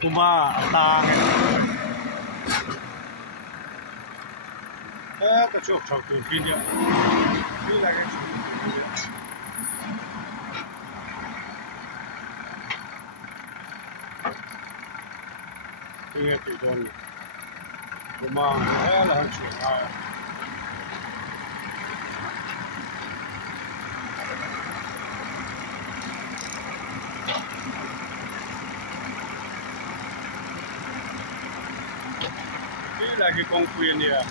กูมาตาไงda çok çok video. Bir dakika video. Nghe thì con cũng mang khá là hơn chuyện nào. Đây là cái công viên này.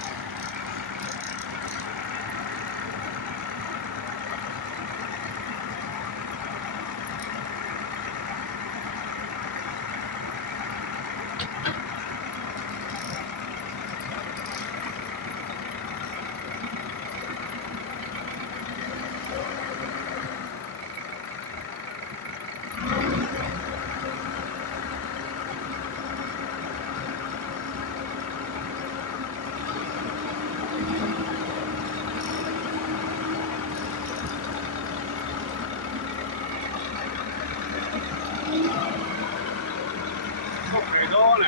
Freddone.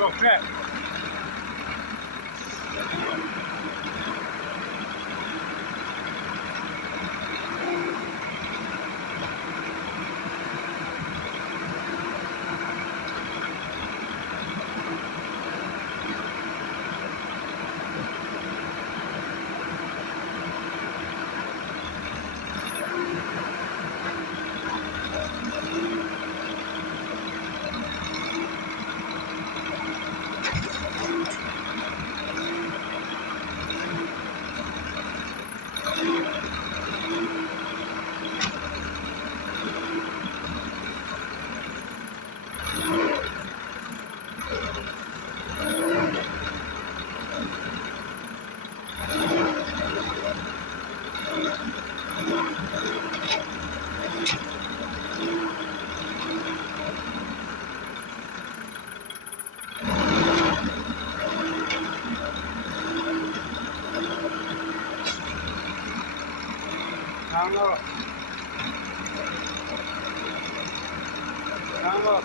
Okay. Tango. Tango.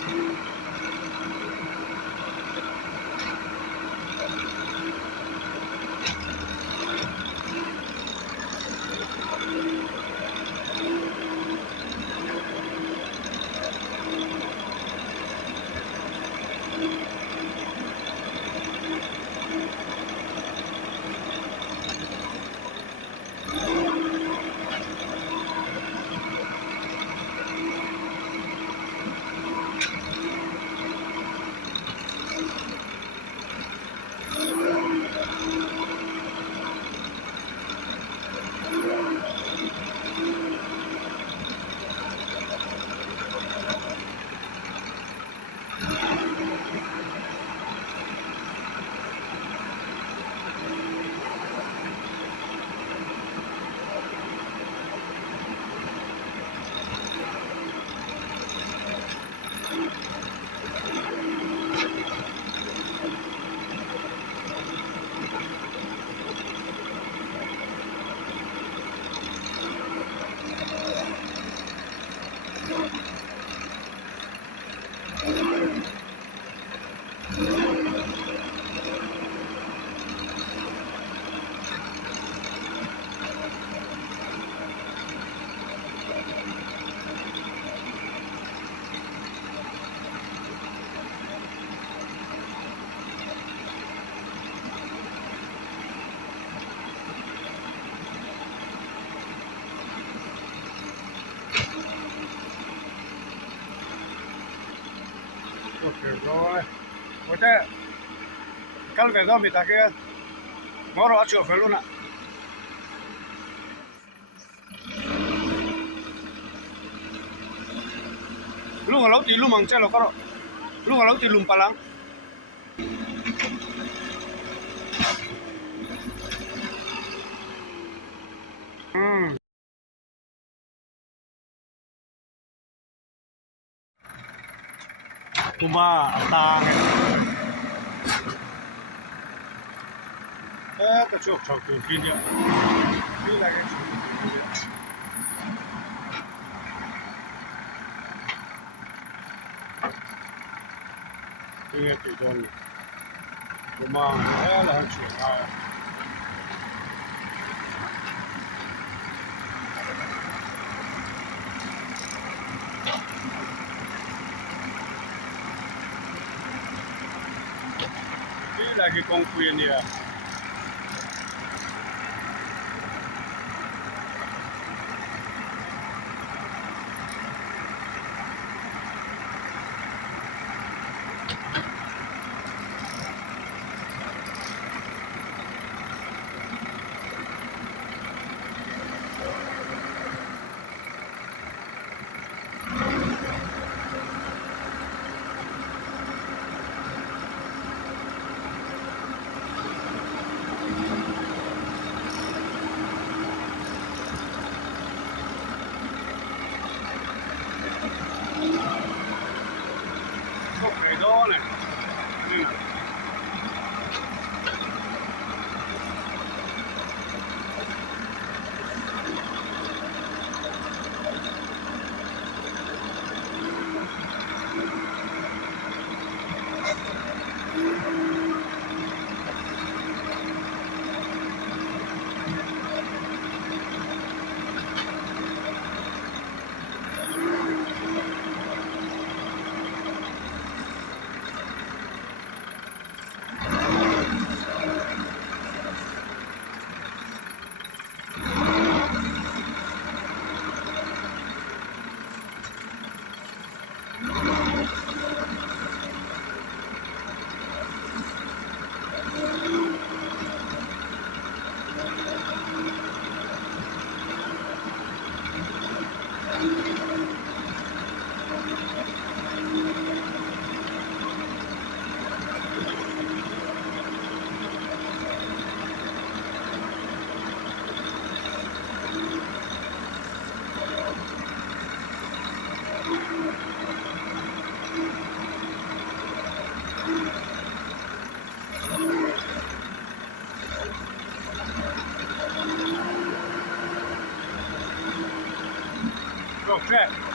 rồi có thế căn về đó mình ta kia ngó rồi chịu phải luôn ạ lúc mà lâu thì lúc mang chơi là có rồi lúc mà lâu thì lùm palang Cuma tang cái chỗ chọc từ kia nhá đi lại cái chỗ nghe tự don Cuma là hàng chuyện à đi lại cái công quyền này đó này Okay.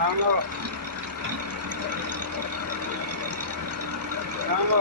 Tama. Tama.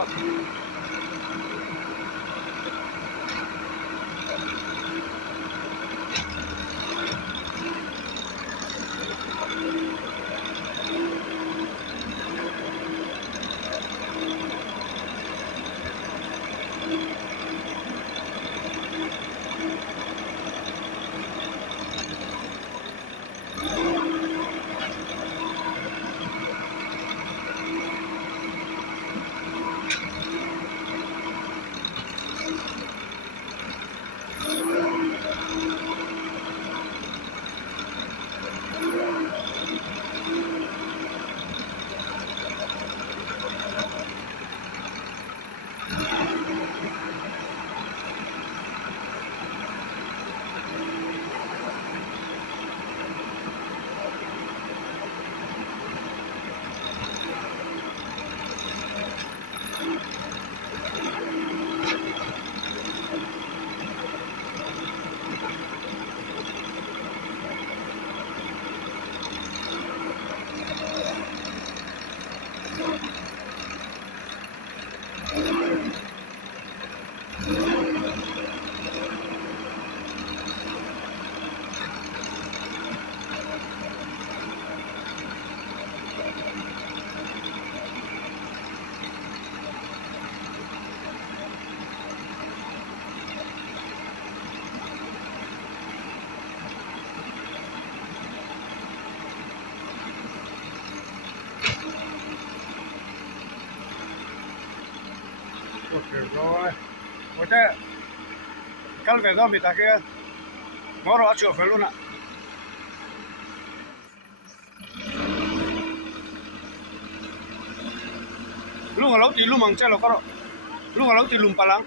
được rồi. Có thế, căn về do bị ta kia, ngó rõ chuột phải luôn ạ. Lu nggak laut di lu mang celo karo, lu nggak laut di lumpalang.